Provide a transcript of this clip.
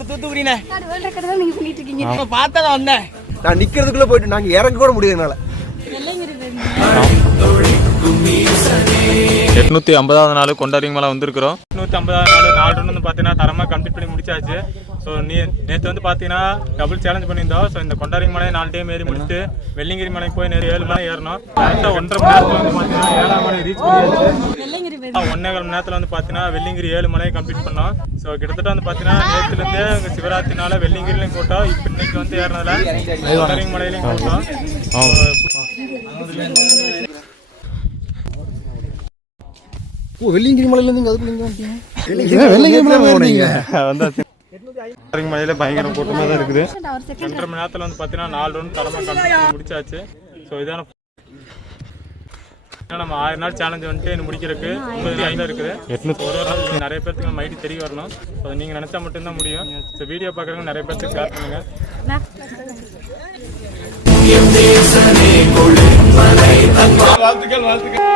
ஒரு தூத்துக்குடினே. World record தான் நீங்க பண்ணிட்டு இருக்கீங்க. பார்த்தா நான் வந்தேன். நான் நிக்கிறதுக்குள்ள போயிட்டு நாங்க இறங்க கூட முடியாது என்னால. 850வது நாள் கொண்டாடிங்க மேலே வந்திருக்கிறோம். 850வது நாள் 4 ரவுண்ட் வந்து பார்த்தீங்கன்னா தரமாக கம்ப்ளீட் பண்ணி முடிச்சாச்சு. ஸோ நேற்று வந்து பார்த்தீங்கன்னா டபுள் சேலஞ்ச் பண்ணியிருந்தோம். ஸோ இந்த கொண்டாடிங்க மலை 4 டைம் ஏறி முடிச்சுட்டு வெள்ளிங்கிரி மலைக்கு போய் 7 மலை ஏறணும். கரெக்டாக 1.5 மணி நேரத்தில் வந்து பார்த்தீங்கன்னா 7ஆம் மலை ரீச் பண்ணியாச்சு. 1.25 மணி நேரத்தில் வந்து பார்த்தீங்கன்னா வெள்ளிங்கிரி 7 மலையை கம்ப்ளீட் பண்ணோம். ஸோ கிட்டத்தட்ட வந்து பார்த்தீங்கன்னா நேற்றுலேருந்தே அங்கே சிவராத்திரினால வெள்ளிங்கிரிலையும் போட்டோம். இப்போ இன்னைக்கு வந்து ஏறினதுல கொண்டாடிங்க மலையிலையும் போட்டோம். வெள்ளிங்கிரி மலையில இருந்து அதுக்கு நீங்க மலையில பயங்கர கூட்டமாக தான் இருக்குது. 2.5 மணி நேரத்தில் வந்து பார்த்தீங்கன்னா 4 ரவுண்ட் தரமாக கம்ப்ளீட் முடிச்சாச்சு. ஸோ இதான நம்ம 1000 நாள் சேலஞ்ச் வந்துட்டு இன்னும் முடிக்கிறதுக்கு 9,500 இருக்குது. 800 ஒரு நாள் நிறைய பேருக்கு நம்ம ஐடி தெரிய வரணும். ஸோ நீங்கள் நினச்சா மட்டும்தான் முடியும். ஸோ வீடியோ பார்க்குறவங்க நிறைய பேருக்கு ஷேர் பண்ணுங்கள். வாழ்த்துக்கள்.